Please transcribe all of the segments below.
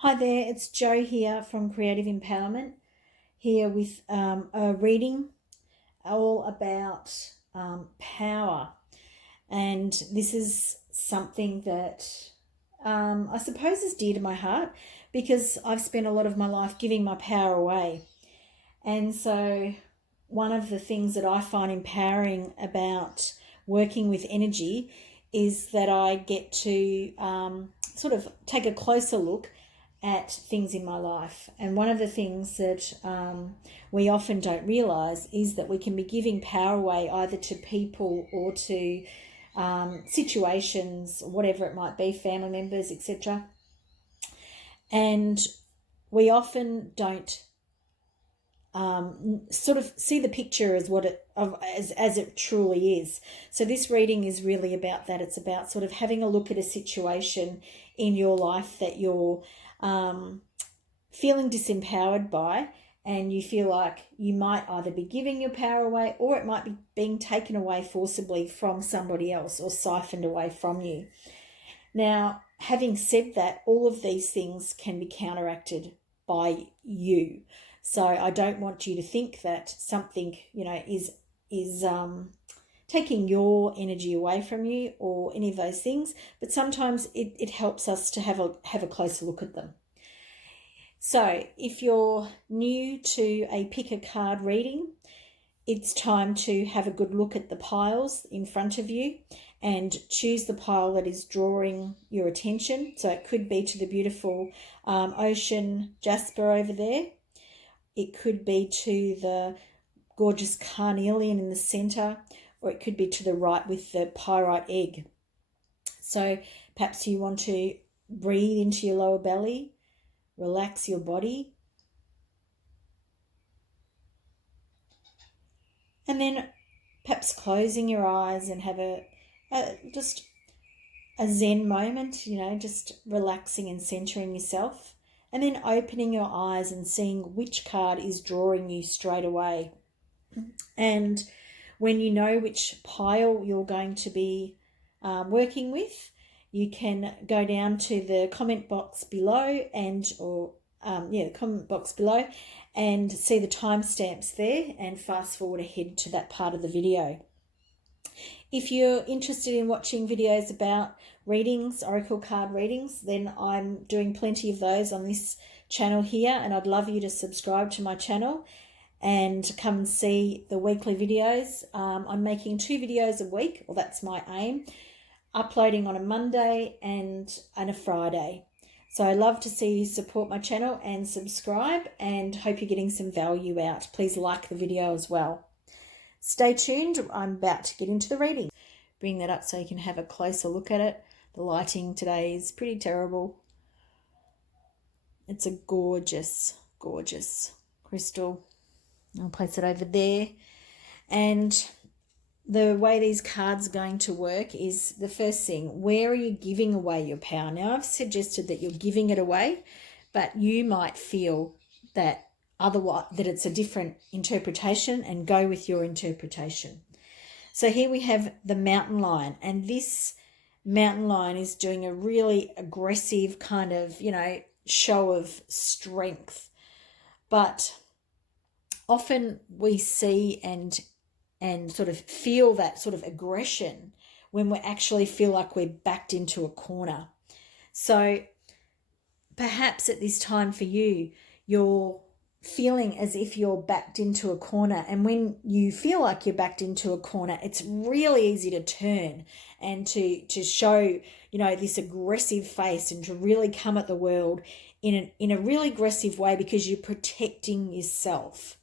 Hi there, it's Jo here from Creative Empowerment, here with a reading all about power. And this is something that I suppose is dear to my heart because I've spent a lot of my life giving my power away. And so, one of the things that I find empowering about working with energy is that I get to sort of take a closer look at things in my life. And one of the things that we often don't realize is that we can be giving power away either to people or to situations, whatever it might be, family members, etc. And we often don't sort of see the picture as as it truly is. So this reading is really about that. It's about sort of having a look at a situation in your life that you're feeling disempowered by, and you feel like you might either be giving your power away or it might be being taken away forcibly from somebody else or siphoned away from you. Now, having said that, all of these things can be counteracted by you. So I don't want you to think that something, is taking your energy away from you or any of those things, but sometimes it helps us to have a closer look at them. So if you're new to a pick a card reading, it's time to have a good look at the piles in front of you and choose the pile that is drawing your attention. So it could be to the beautiful ocean Jasper over there. It could be to the gorgeous Carnelian in the centre, or it could be to the right with the Pyrite Egg. So perhaps you want to breathe into your lower belly, relax your body, and then perhaps closing your eyes and have just a Zen moment, just relaxing and centering yourself. And then opening your eyes and seeing which card is drawing you straight away. And when you know which pile you're going to be working with, you can go down to the comment box below the comment box below and see the timestamps there and fast forward ahead to that part of the video. If you're interested in watching videos about readings, oracle card readings, then I'm doing plenty of those on this channel here, and I'd love you to subscribe to my channel and come and see the weekly videos. I'm making 2 videos a week, or that's my aim, uploading on a Monday and a Friday. So I love to see you support my channel and subscribe, and hope you're getting some value out. Please like the video as well. Stay tuned, I'm about to get into the reading. Bring that up so you can have a closer look at it. The lighting today is pretty terrible. It's a gorgeous, gorgeous crystal. I'll place it over there. And the way these cards are going to work is the first thing, where are you giving away your power? Now, I've suggested that you're giving it away, but you might feel that otherwise that it's a different interpretation, and go with your interpretation. So here we have the mountain lion, and this mountain lion is doing a really aggressive kind of, show of strength. But often we see and sort of feel that sort of aggression when we actually feel like we're backed into a corner. So perhaps at this time for you, you're feeling as if you're backed into a corner, and when you feel like you're backed into a corner, it's really easy to turn and to show this aggressive face and to really come at the world in a really aggressive way because you're protecting yourself.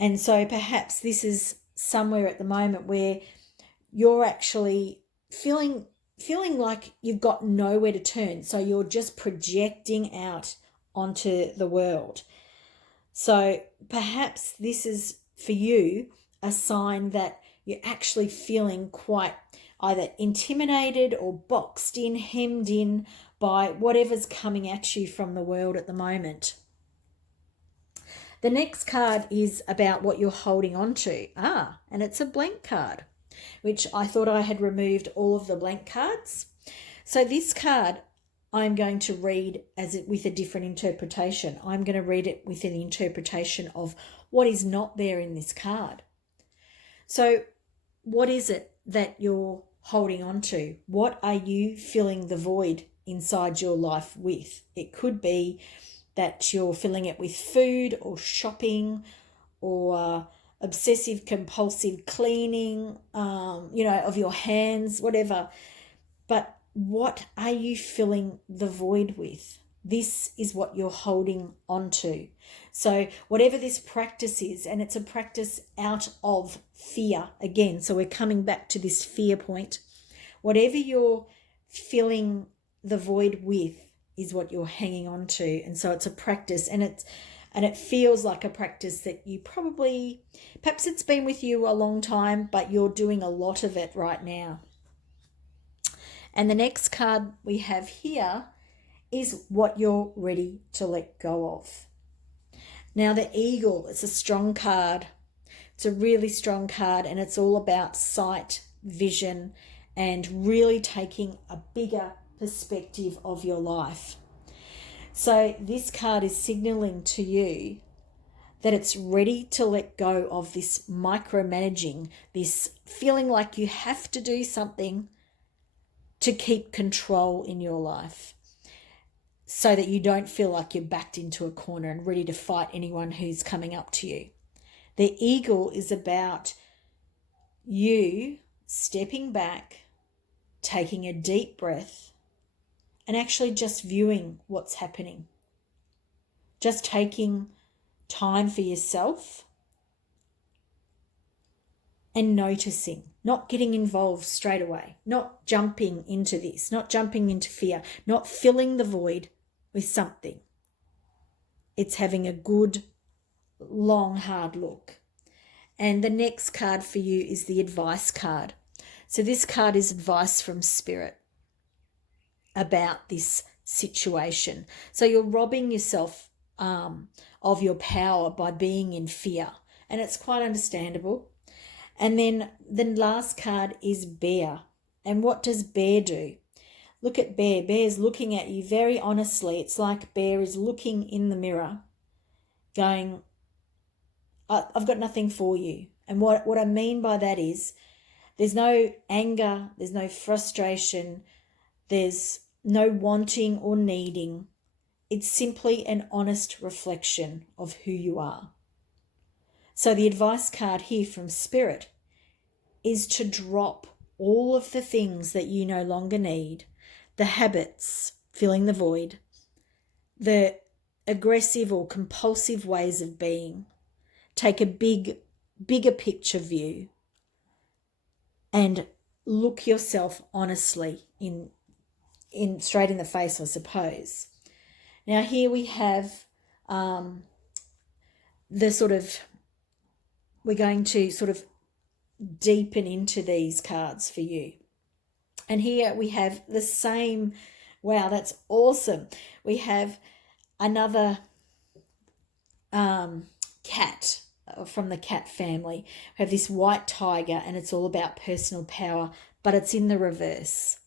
And so perhaps this is somewhere at the moment where you're actually feeling like you've got nowhere to turn, so you're just projecting out onto the world. So perhaps this is for you a sign that you're actually feeling quite either intimidated or boxed in, hemmed in by whatever's coming at you from the world at the moment. The next card is about what you're holding on to. And it's a blank card, which I thought I had removed all of the blank cards. So this card I'm going to read with a different interpretation. I'm going to read it with an interpretation of what is not there in this card. So what is it that you're holding on to? What are you filling the void inside your life with? It could be that you're filling it with food or shopping or obsessive compulsive cleaning, of your hands, whatever. But what are you filling the void with? This is what you're holding on to. So whatever this practice is, and it's a practice out of fear again. So we're coming back to this fear point. Whatever you're filling the void with is what you're hanging on to. And so it's a practice, and it feels like a practice that you perhaps it's been with you a long time, but you're doing a lot of it right now. And the next card we have here is what you're ready to let go of. Now the eagle, it's a strong card. It's a really strong card, and it's all about sight, vision, and really taking a bigger perspective of your life. So this card is signaling to you that it's ready to let go of this micromanaging, this feeling like you have to do something to keep control in your life, so that you don't feel like you're backed into a corner and ready to fight anyone who's coming up to you. The eagle is about you stepping back, taking a deep breath, and actually just viewing what's happening. Just taking time for yourself and noticing, not getting involved straight away, not jumping into this, not jumping into fear, not filling the void with something. It's having a good, long, hard look. And the next card for you is the advice card. So this card is advice from Spirit about this situation. So you're robbing yourself of your power by being in fear, and it's quite understandable. And then the last card is bear. And what does bear do? Look at bear. Bear's looking at you very honestly. It's like bear is looking in the mirror going, I've got nothing for you. And what I mean by that is there's no anger, there's no frustration, there's no wanting or needing. It's simply an honest reflection of who you are. So the advice card here from Spirit is to drop all of the things that you no longer need, the habits, filling the void, the aggressive or compulsive ways of being. Take a bigger picture view and look yourself honestly in straight in the face, I suppose. Now here we have we're going to sort of deepen into these cards for you. And here we have the same, wow, that's awesome. We have another cat from the cat family. We have this white tiger, and it's all about personal power, but it's in the reverse.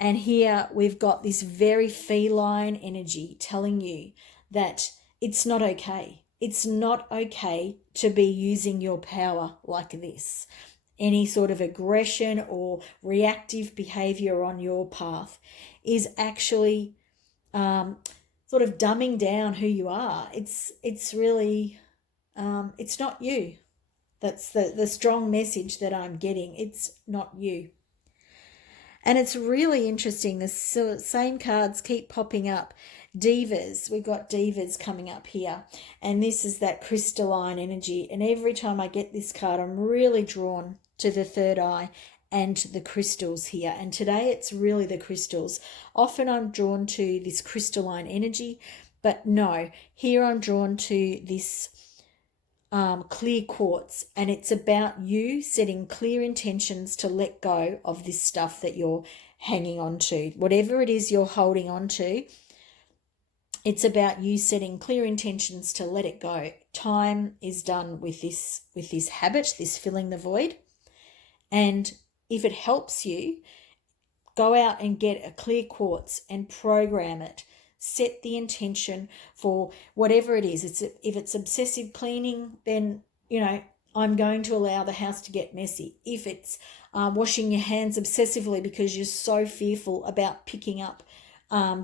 And here we've got this very feline energy telling you that it's not okay. It's not okay to be using your power like this. Any sort of aggression or reactive behavior on your path is actually sort of dumbing down who you are. It's really, it's not you. That's the strong message that I'm getting. It's not you. And it's really interesting. The same cards keep popping up. Divas, we've got divas coming up here. And this is that crystalline energy. And every time I get this card, I'm really drawn to the third eye and the crystals here. And today it's really the crystals. Often I'm drawn to this crystalline energy, but no, here I'm drawn to this clear quartz, and it's about you setting clear intentions to let go of this stuff that you're hanging on to. Whatever it is you're holding on to, it's about you setting clear intentions to let it go. Time is done with this habit, this filling the void. And if it helps you, Go out and get a clear quartz and program it. Set the intention for whatever it is. If it's obsessive cleaning, then, I'm going to allow the house to get messy. If it's washing your hands obsessively because you're so fearful about picking up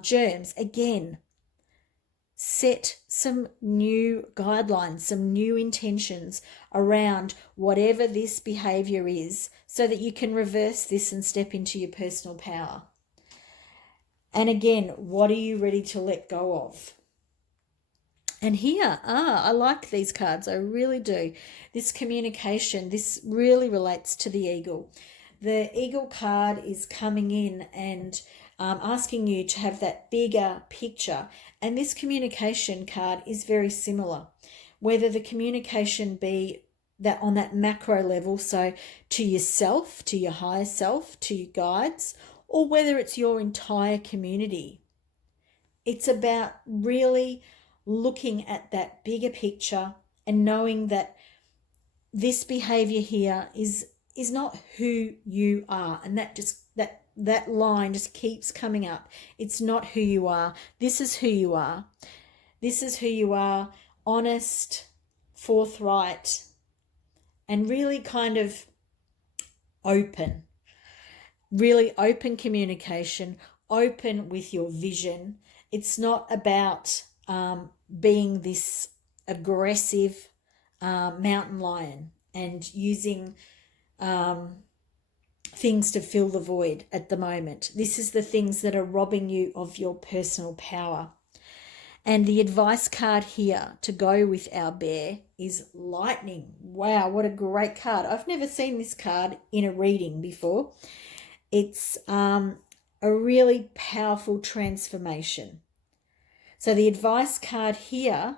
germs, again, set some new guidelines, some new intentions around whatever this behavior is so that you can reverse this and step into your personal power. And again, what are you ready to let go of? And here, I like these cards. I really do. This communication, this really relates to the eagle. The eagle card is coming in and asking you to have that bigger picture. And this communication card is very similar. Whether the communication be that on that macro level, so to yourself, to your higher self, to your guides, or whether it's your entire community. It's about really looking at that bigger picture and knowing that this behavior here is not who you are. And that line just keeps coming up. It's not who you are. This is who you are. This is who you are, honest, forthright, and really kind of open. Really open communication, open with your vision. It's not about being this aggressive mountain lion and using things to fill the void at the moment. This is the things that are robbing you of your personal power. And the advice card here to go with our bear is lightning. Wow, what a great card. I've never seen this card in a reading before. It's a really powerful transformation. So the advice card here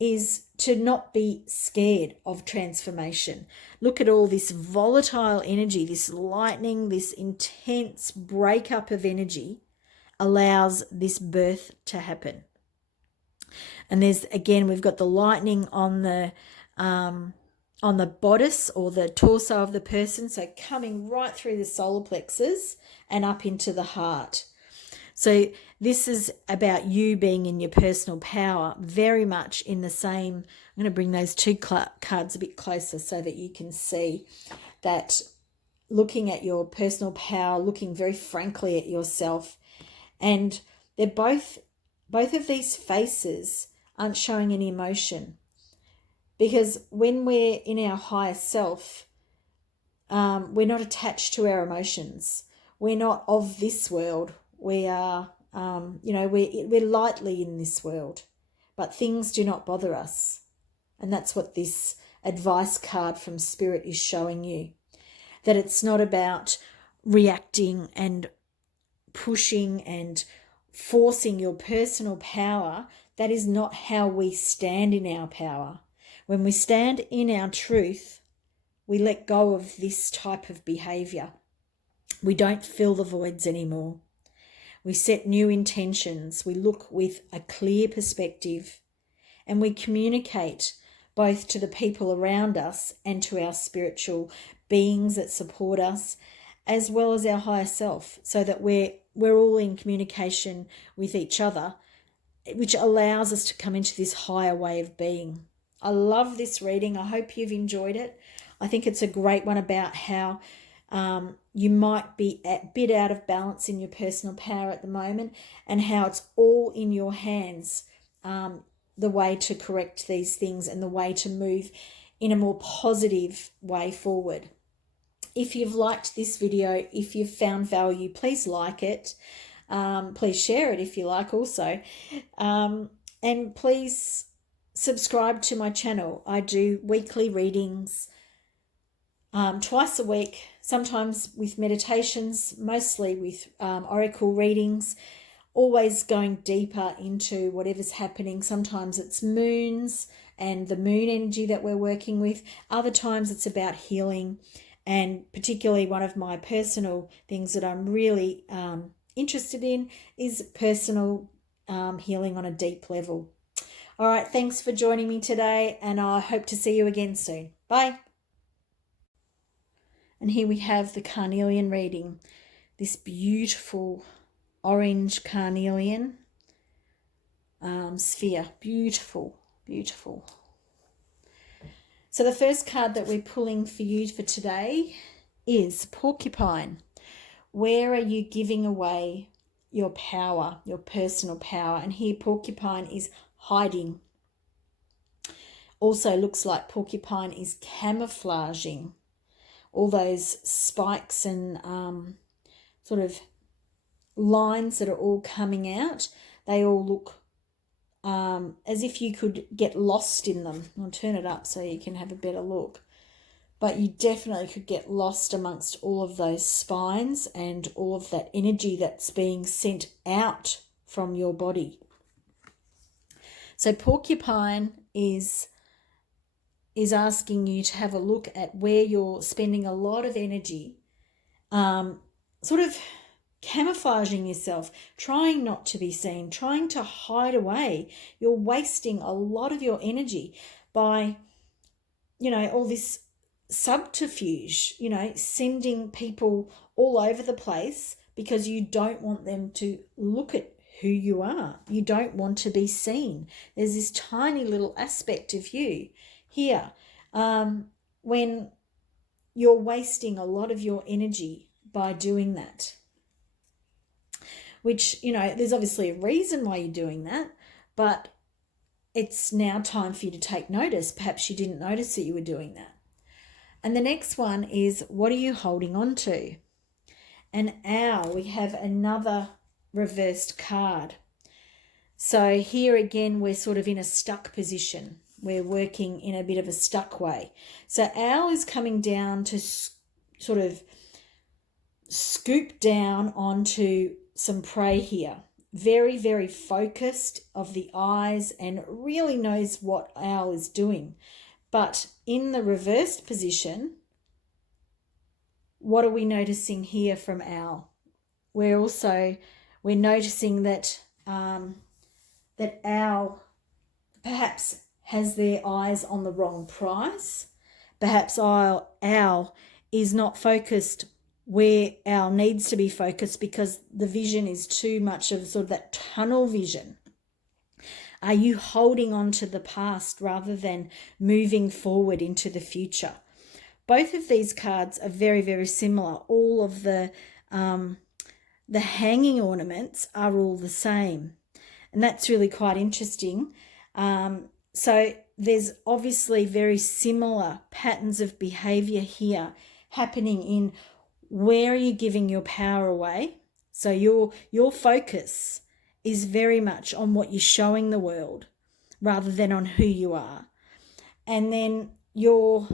is to not be scared of transformation. Look at all this volatile energy, this lightning, this intense breakup of energy allows this birth to happen. And we've got the lightning on the bodice or the torso of the person, so coming right through the solar plexus and up into the heart. So this is about you being in your personal power, very much in the same. I'm going to bring those two cards a bit closer so that you can see that, looking at your personal power, looking very frankly at yourself. And they're both of these faces aren't showing any emotion. Because when we're in our higher self, we're not attached to our emotions. We're not of this world. We are, we're lightly in this world, but things do not bother us. And that's what this advice card from Spirit is showing you. That it's not about reacting and pushing and forcing your personal power. That is not how we stand in our power. When we stand in our truth, we let go of this type of behavior. We don't fill the voids anymore. We set new intentions. We look with a clear perspective, and we communicate both to the people around us and to our spiritual beings that support us, as well as our higher self, so that we're all in communication with each other, which allows us to come into this higher way of being. I love this reading. I hope you've enjoyed it. I think it's a great one about how you might be a bit out of balance in your personal power at the moment, and how it's all in your hands, the way to correct these things and the way to move in a more positive way forward. If you've liked this video, if you've found value, please like it. Please share it if you like also. And please subscribe to my channel. I do weekly readings twice a week, sometimes with meditations, mostly with oracle readings, always going deeper into whatever's happening. Sometimes it's moons and the moon energy that we're working with. Other times it's about healing, and particularly one of my personal things that I'm really interested in is personal healing on a deep level. All right, thanks for joining me today, and I hope to see you again soon. Bye. And here we have the Carnelian reading. this beautiful orange carnelian sphere. Beautiful, beautiful. So the first card that we're pulling for you for today is Porcupine. Where are you giving away your power, your personal power? And here Porcupine is hiding. Also looks like Porcupine is camouflaging. All those spikes and sort of lines that are all coming out, they all look as if you could get lost in them. I'll turn it up so you can have a better look. But you definitely could get lost amongst all of those spines and all of that energy that's being sent out from your body. So Porcupine is asking you to have a look at where you're spending a lot of energy, sort of camouflaging yourself, trying not to be seen, trying to hide away. You're wasting a lot of your energy by, all this subterfuge, sending people all over the place because you don't want them to look at who you are. You don't want to be seen. There's this tiny little aspect of you here when you're wasting a lot of your energy by doing that. Which, there's obviously a reason why you're doing that, but it's now time for you to take notice. Perhaps you didn't notice that you were doing that. And the next one is, what are you holding on to? An owl. We have another reversed card. So here again, we're sort of in a stuck position. We're working in a bit of a stuck way. So owl is coming down to sort of scoop down onto some prey here. Very, very focused of the eyes and really knows what owl is doing. But in the reversed position, what are we noticing here from owl? We're noticing that that owl perhaps has their eyes on the wrong prize. Perhaps owl is not focused where owl needs to be focused because the vision is too much of sort of that tunnel vision. Are you holding on to the past rather than moving forward into the future? Both of these cards are very, very similar. All of the hanging ornaments are all the same. And that's really quite interesting. So there's obviously very similar patterns of behavior here happening in where are you giving your power away. So your focus is very much on what you're showing the world rather than on who you are. And then you're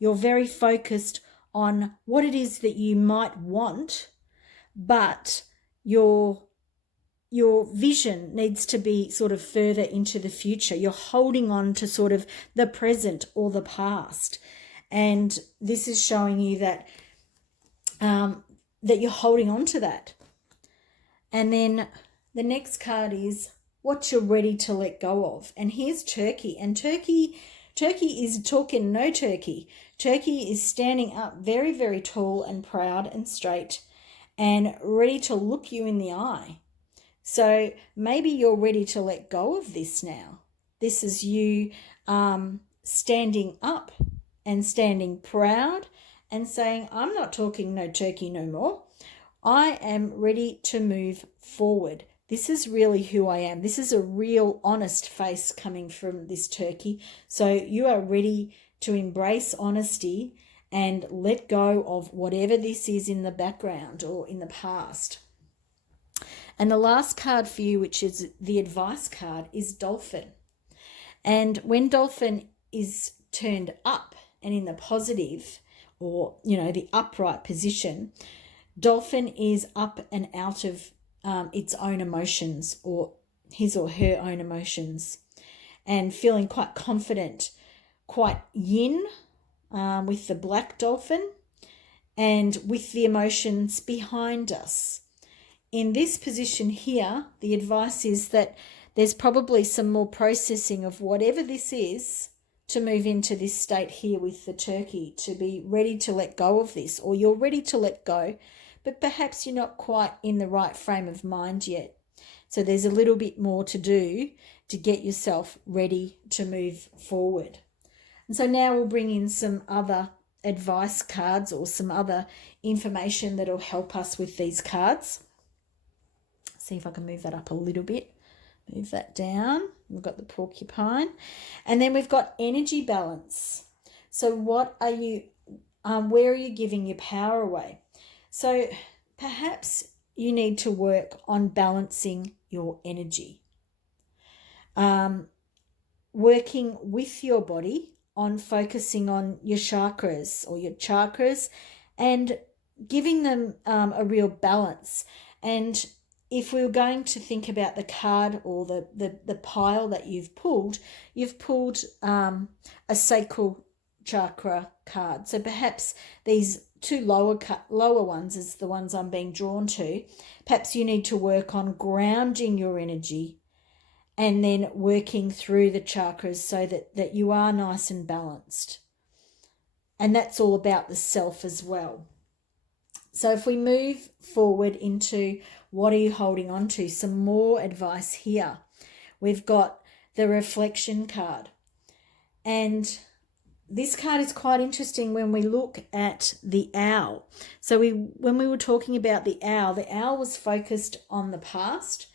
very focused on what it is that you might want, but your vision needs to be sort of further into the future. You're holding on to sort of the present or the past. And this is showing you that that you're holding on to that. And then the next card is what you're ready to let go of. And here's Turkey. And Turkey is talking no turkey. Turkey is standing up very, very tall and proud and straight and ready to look you in the eye. So maybe you're ready to let go of this now. This is you standing up and standing proud and saying, I'm not talking no turkey no more. I am ready to move forward. This is really who I am. This is a real honest face coming from this turkey. So you are ready to embrace honesty and let go of whatever this is in the background or in the past. And the last card for you, which is the advice card, is Dolphin. And when Dolphin is turned up and in the positive or, the upright position, Dolphin is up and out of its own emotions or his or her own emotions and feeling quite confident, quite yin with the black dolphin and with the emotions behind us. In this position here, the advice is that there's probably some more processing of whatever this is to move into this state here with the turkey, to be ready to let go of this, or you're ready to let go, but perhaps you're not quite in the right frame of mind yet. So there's a little bit more to do to get yourself ready to move forward. And so now we'll bring in some other advice cards or some other information that'll help us with these cards. See if I can move that up a little bit. Move that down. We've got the porcupine. And then we've got energy balance. So what are you, where are you giving your power away? So perhaps you need to work on balancing your energy. Working with your body on focusing on your chakras and giving them a real balance. And if we were going to think about the card or the pile that you've pulled a sacral chakra card. So perhaps these two lower ones is the ones I'm being drawn to. Perhaps you need to work on grounding your energy and then working through the chakras so that you are nice and balanced. And that's all about the self as well. So if we move forward into what are you holding on to, some more advice here. We've got the reflection card. And this card is quite interesting when we look at the owl. So when we were talking about the owl was focused on the past.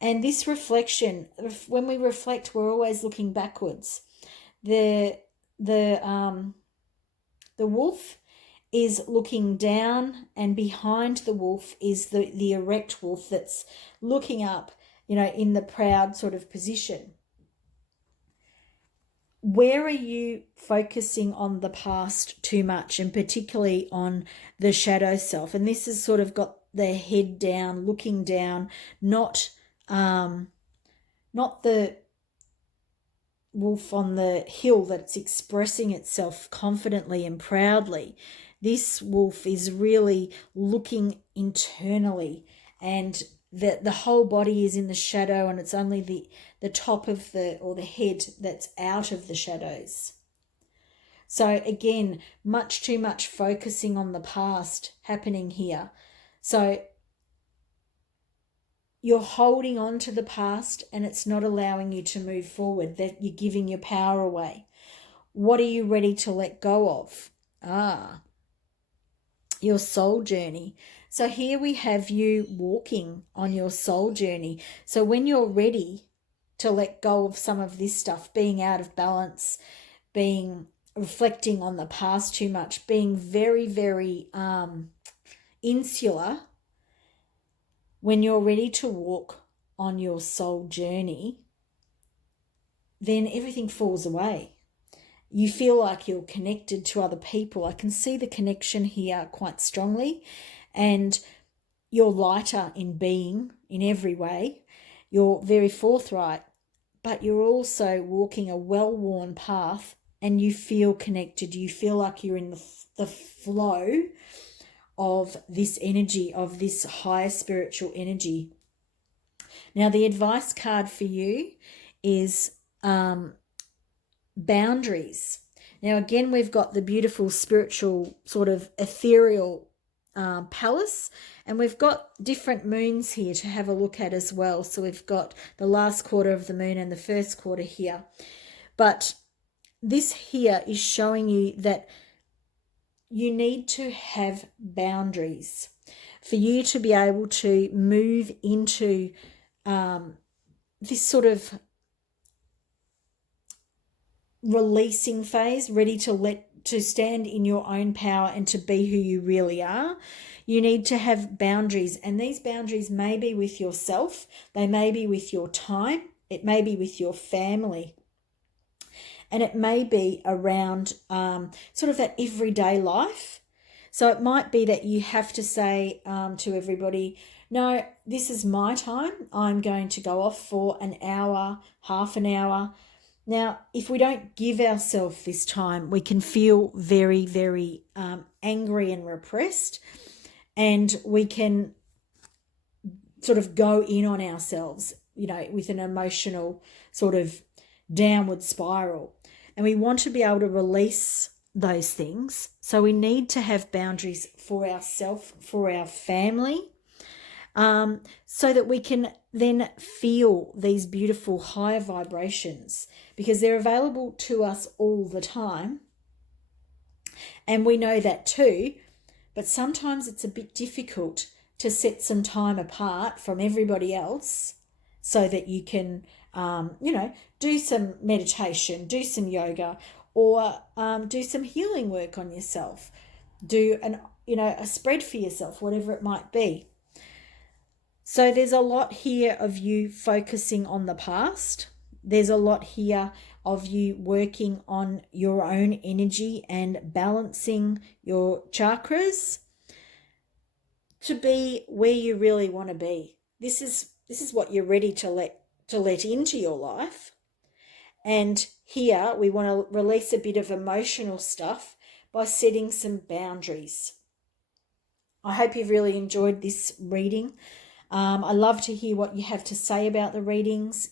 And this reflection, when we reflect, we're always looking backwards. The wolf is looking down, and behind the wolf is the erect wolf that's looking up, in the proud sort of position. Where are you focusing on the past too much, and particularly on the shadow self? And this has sort of got the head down, looking down, not the wolf on the hill that's expressing itself confidently and proudly. This wolf is really looking internally, and the whole body is in the shadow, and it's only the top of the head that's out of the shadows. So again, much too much focusing on the past happening here. So you're holding on to the past and it's not allowing you to move forward, that you're giving your power away. What are you ready to let go of? Your soul journey. So here we have you walking on your soul journey. So when you're ready to let go of some of this stuff, being out of balance, reflecting on the past too much, being very, very insular, when you're ready to walk on your soul journey, then everything falls away. You feel like you're connected to other people. I can see the connection here quite strongly, and you're lighter in being in every way. You're very forthright, but you're also walking a well-worn path, and you feel connected. You feel like you're in the flow of this energy, of this higher spiritual energy. Now, the advice card for you is boundaries. Now, again, we've got the beautiful spiritual sort of ethereal palace, and we've got different moons here to have a look at as well. So we've got the last quarter of the moon and the first quarter here. But this here is showing you that you need to have boundaries for you to be able to move into this sort of releasing phase, ready to stand in your own power and to be who you really are. You need to have boundaries, and these boundaries may be with yourself, they may be with your time, it may be with your family. And it may be around sort of that everyday life. So it might be that you have to say to everybody, no, this is my time. I'm going to go off for an hour, half an hour. Now, if we don't give ourselves this time, we can feel very, very angry and repressed, and we can sort of go in on ourselves, with an emotional sort of downward spiral. And we want to be able to release those things. So we need to have boundaries for ourselves, for our family, so that we can then feel these beautiful higher vibrations, because they're available to us all the time. And we know that too, but sometimes it's a bit difficult to set some time apart from everybody else so that you can, do some meditation, do some yoga, or do some healing work on yourself, do a spread for yourself, whatever it might be. So there's a lot here of you focusing on the past. There's a lot here of you working on your own energy and balancing your chakras to be where you really want to be. This is what you're ready to let into your life. And here we want to release a bit of emotional stuff by setting some boundaries. I hope you've really enjoyed this reading. I love to hear what you have to say about the readings.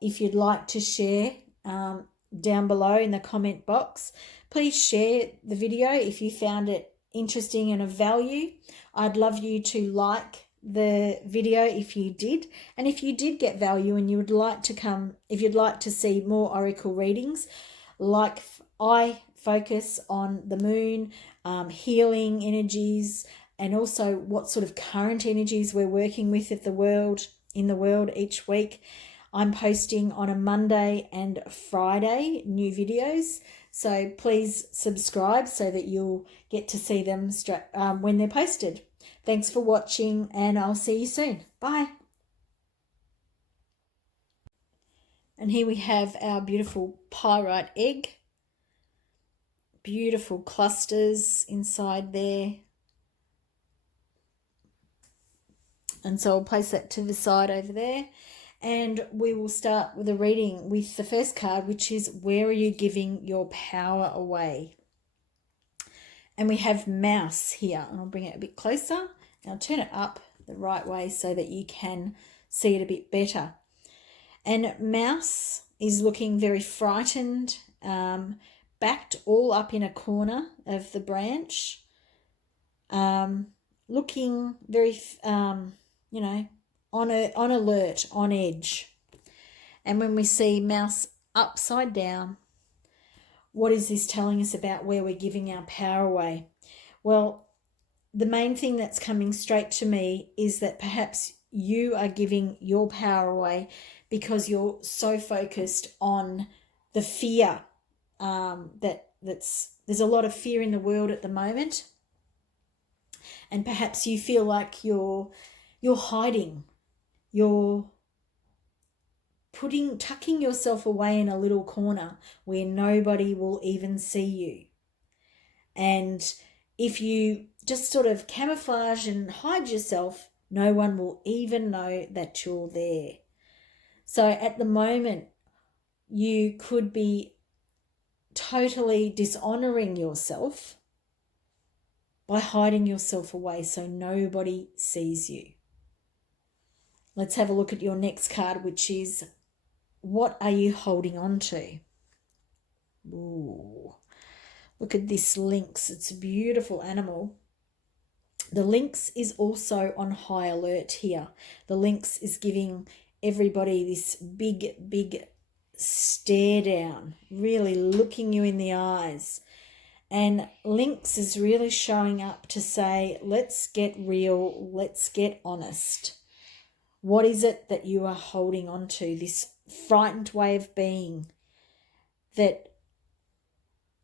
If you'd like to share down below in the comment box, please share the video if you found it interesting and of value. I'd love you to like the video if you did, and if you did get value and you would like to if you'd like to see more oracle readings, like I focus on the moon, healing energies, and also what sort of current energies we're working with in the world each week. I'm posting on a Monday and Friday new videos, so please subscribe so that you'll get to see them when they're posted. Thanks for watching, and I'll see you soon. Bye. And here we have our beautiful pyrite egg. Beautiful clusters inside there. And so I'll place that to the side over there. And we will start with a reading with the first card, which is, where are you giving your power away? And we have mouse here. And I'll bring it a bit closer. And I'll turn it up the right way so that you can see it a bit better. And mouse is looking very frightened, backed all up in a corner of the branch, looking very, on alert, on edge. And when we see mouse upside down, what is this telling us about where we're giving our power away? Well, the main thing that's coming straight to me is that perhaps you are giving your power away because you're so focused on the fear there's a lot of fear in the world at the moment, and perhaps you feel like you're hiding, you're tucking yourself away in a little corner where nobody will even see you. And if you just sort of camouflage and hide yourself, no one will even know that you're there. So at the moment, you could be totally dishonoring yourself by hiding yourself away so nobody sees you. Let's have a look at your next card, which is, what are you holding on to? Ooh, look at this lynx. It's a beautiful animal. The lynx is also on high alert here. The lynx is giving everybody this big stare down, really looking you in the eyes. And lynx is really showing up to say, let's get real, let's get honest. What is it that you are holding on to, this frightened way of being that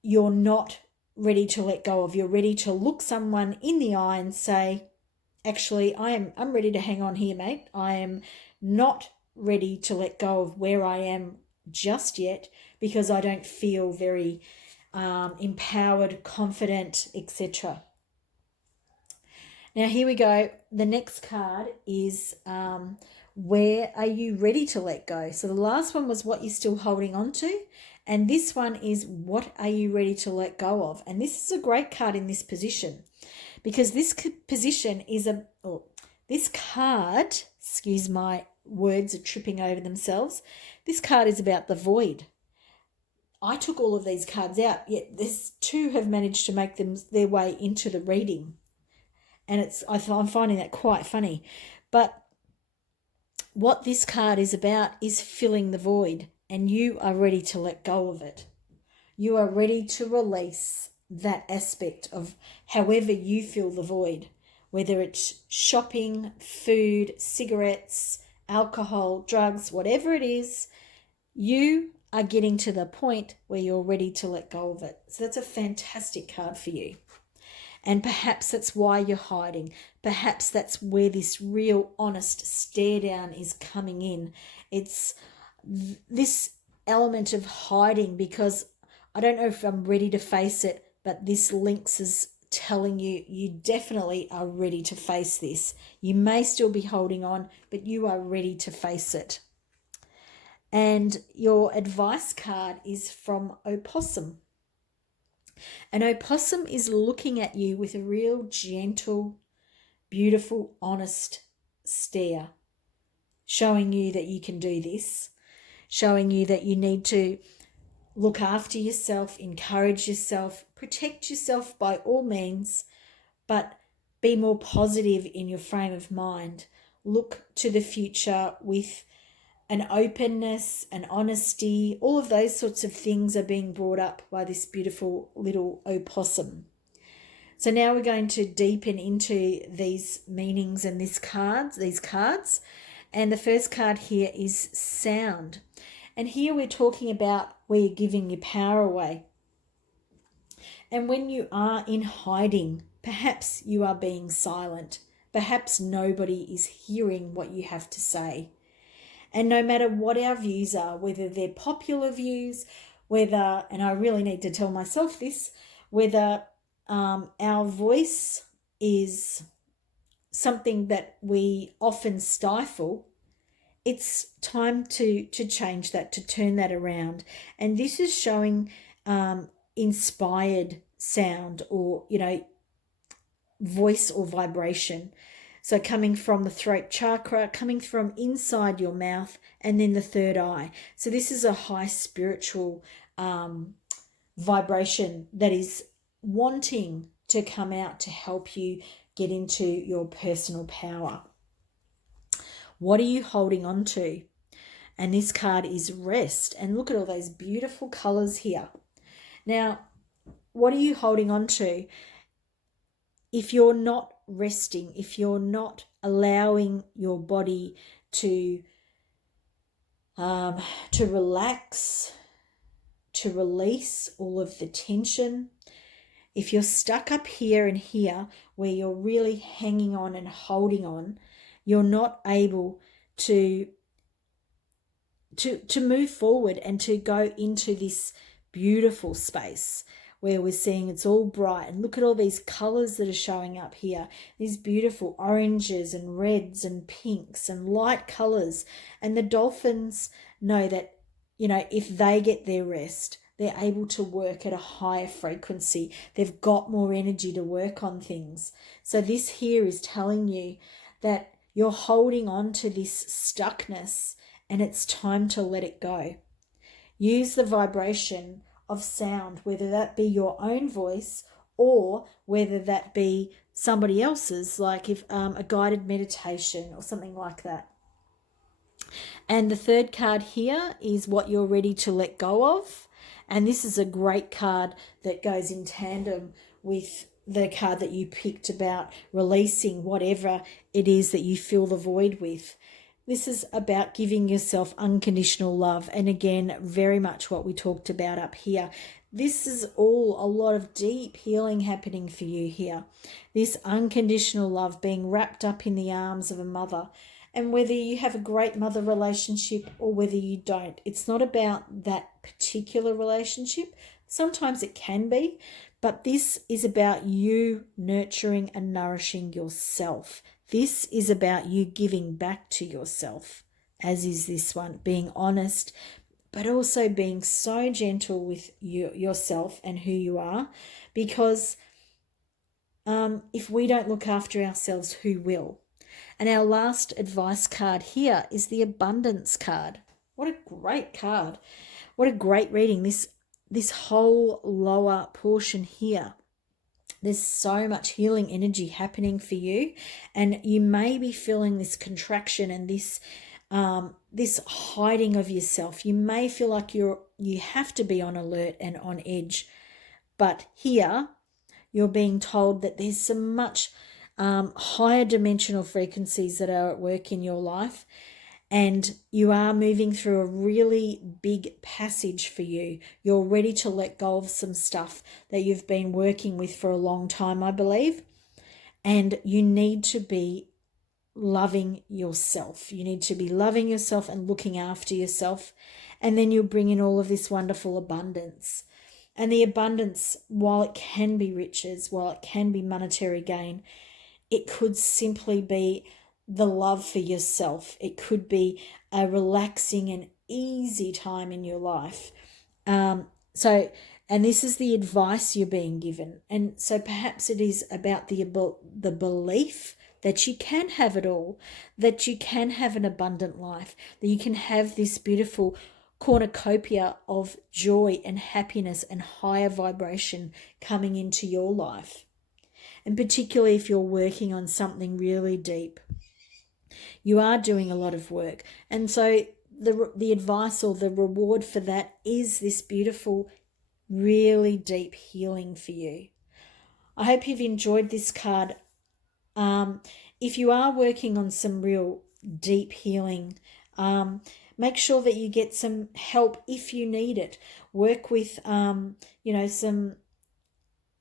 you're not ready to let go of? You're ready to look someone in the eye and say, actually, I'm ready to hang on here, mate. I am not ready to let go of where I am just yet because I don't feel very empowered, confident, etc. Now here we go. The next card is where are you ready to let go? So the last one was what you're still holding on to, and this one is what are you ready to let go of? And this is a great card in this position, because this position is this card, excuse my words are tripping over themselves, this card is about the void. I took all of these cards out, yet there's two have managed to make their way into the reading. And I'm finding that quite funny. But what this card is about is filling the void, and you are ready to let go of it. You are ready to release that aspect of however you fill the void, whether it's shopping, food, cigarettes, alcohol, drugs, whatever it is, you are getting to the point where you're ready to let go of it. So that's a fantastic card for you. And perhaps that's why you're hiding. Perhaps that's where this real honest stare down is coming in. It's this element of hiding because I don't know if I'm ready to face it, but this links is telling you you definitely are ready to face this. You may still be holding on, but you are ready to face it. And your advice card is from Opossum. And Opossum is looking at you with a real gentle, beautiful, honest stare, showing you that you can do this, showing you that you need to look after yourself, encourage yourself, protect yourself by all means, but be more positive in your frame of mind. Look to the future with an openness, an honesty, all of those sorts of things are being brought up by this beautiful little opossum. So now we're going to deepen into these meanings and these cards. And the first card here is sound. And here we're talking about where you're giving your power away. And when you are in hiding, perhaps you are being silent. Perhaps nobody is hearing what you have to say. And no matter what our views are, whether they're popular views, whether, and I really need to tell myself this, whether our voice is something that we often stifle, it's time to change that, to turn that around. And this is showing inspired sound or, voice or vibration. So coming from the throat chakra, coming from inside your mouth, and then the third eye. So this is a high spiritual vibration that is wanting to come out to help you get into your personal power. What are you holding on to? And this card is rest. And look at all those beautiful colors here. Now, what are you holding on to? If you're not resting, if you're not allowing your body to relax, to release all of the tension, if you're stuck up here and here where you're really hanging on and holding on, you're not able to move forward and to go into this beautiful space where we're seeing it's all bright. And look at all these colors that are showing up here. These beautiful oranges and reds and pinks and light colors. And the dolphins know that, if they get their rest, they're able to work at a higher frequency. They've got more energy to work on things. So this here is telling you that you're holding on to this stuckness and it's time to let it go. Use the vibration of sound, whether that be your own voice or whether that be somebody else's, like if a guided meditation or something like that. And the third card here is what you're ready to let go of. And this is a great card that goes in tandem with the card that you picked about releasing whatever it is that you fill the void with. This is about giving yourself unconditional love. And again, very much what we talked about up here. This is all a lot of deep healing happening for you here. This unconditional love being wrapped up in the arms of a mother. And whether you have a great mother relationship or whether you don't, it's not about that particular relationship. Sometimes it can be, but this is about you nurturing and nourishing yourself. This is about you giving back to yourself, as is this one, being honest, but also being so gentle with yourself and who you are, because if we don't look after ourselves, who will? And our last advice card here is the abundance card. What a great card. What a great reading. This this whole lower portion here. There's so much healing energy happening for you, and you may be feeling this contraction and this hiding of yourself. You may feel like you have to be on alert and on edge, but here you're being told that there's some much higher dimensional frequencies that are at work in your life, and you are moving through a really big passage for you. You're ready to let go of some stuff that you've been working with for a long time, I believe. And you need to be loving yourself. You need to be loving yourself and looking after yourself. And then you'll bring in all of this wonderful abundance. And the abundance, while it can be riches, while it can be monetary gain, it could simply be the love for yourself. It could be a relaxing and easy time in your life. And this is the advice you're being given. And so perhaps it is about the belief that you can have it all, that you can have an abundant life, that you can have this beautiful cornucopia of joy and happiness and higher vibration coming into your life. And particularly if you're working on something really deep. You are doing a lot of work. And so the advice or the reward for that is this beautiful, really deep healing for you. I hope you've enjoyed this card. If you are working on some real deep healing, make sure that you get some help if you need it. Work with, some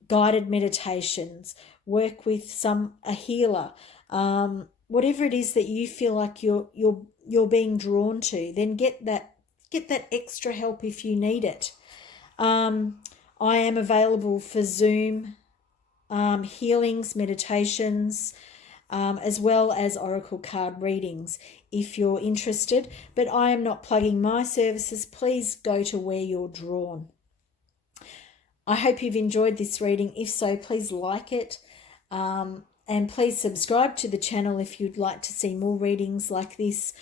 guided meditations. Work with a healer. Whatever it is that you feel like you're being drawn to, then get that extra help if you need it. I am available for Zoom healings, meditations, as well as oracle card readings if you're interested. But I am not plugging my services. Please go to where you're drawn. I hope you've enjoyed this reading. If so, please like it. And please subscribe to the channel if you'd like to see more readings like this.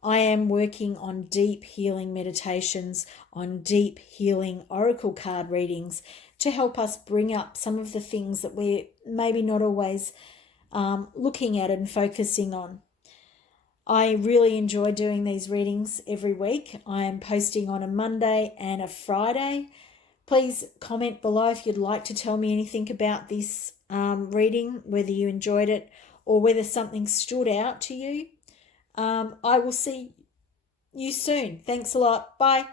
I am working on deep healing meditations, on deep healing oracle card readings to help us bring up some of the things that we're maybe not always looking at and focusing on. I really enjoy doing these readings every week. I am posting on a Monday and a Friday. Please comment below if you'd like to tell me anything about this reading, whether you enjoyed it or whether something stood out to you. I will see you soon. Thanks a lot. Bye.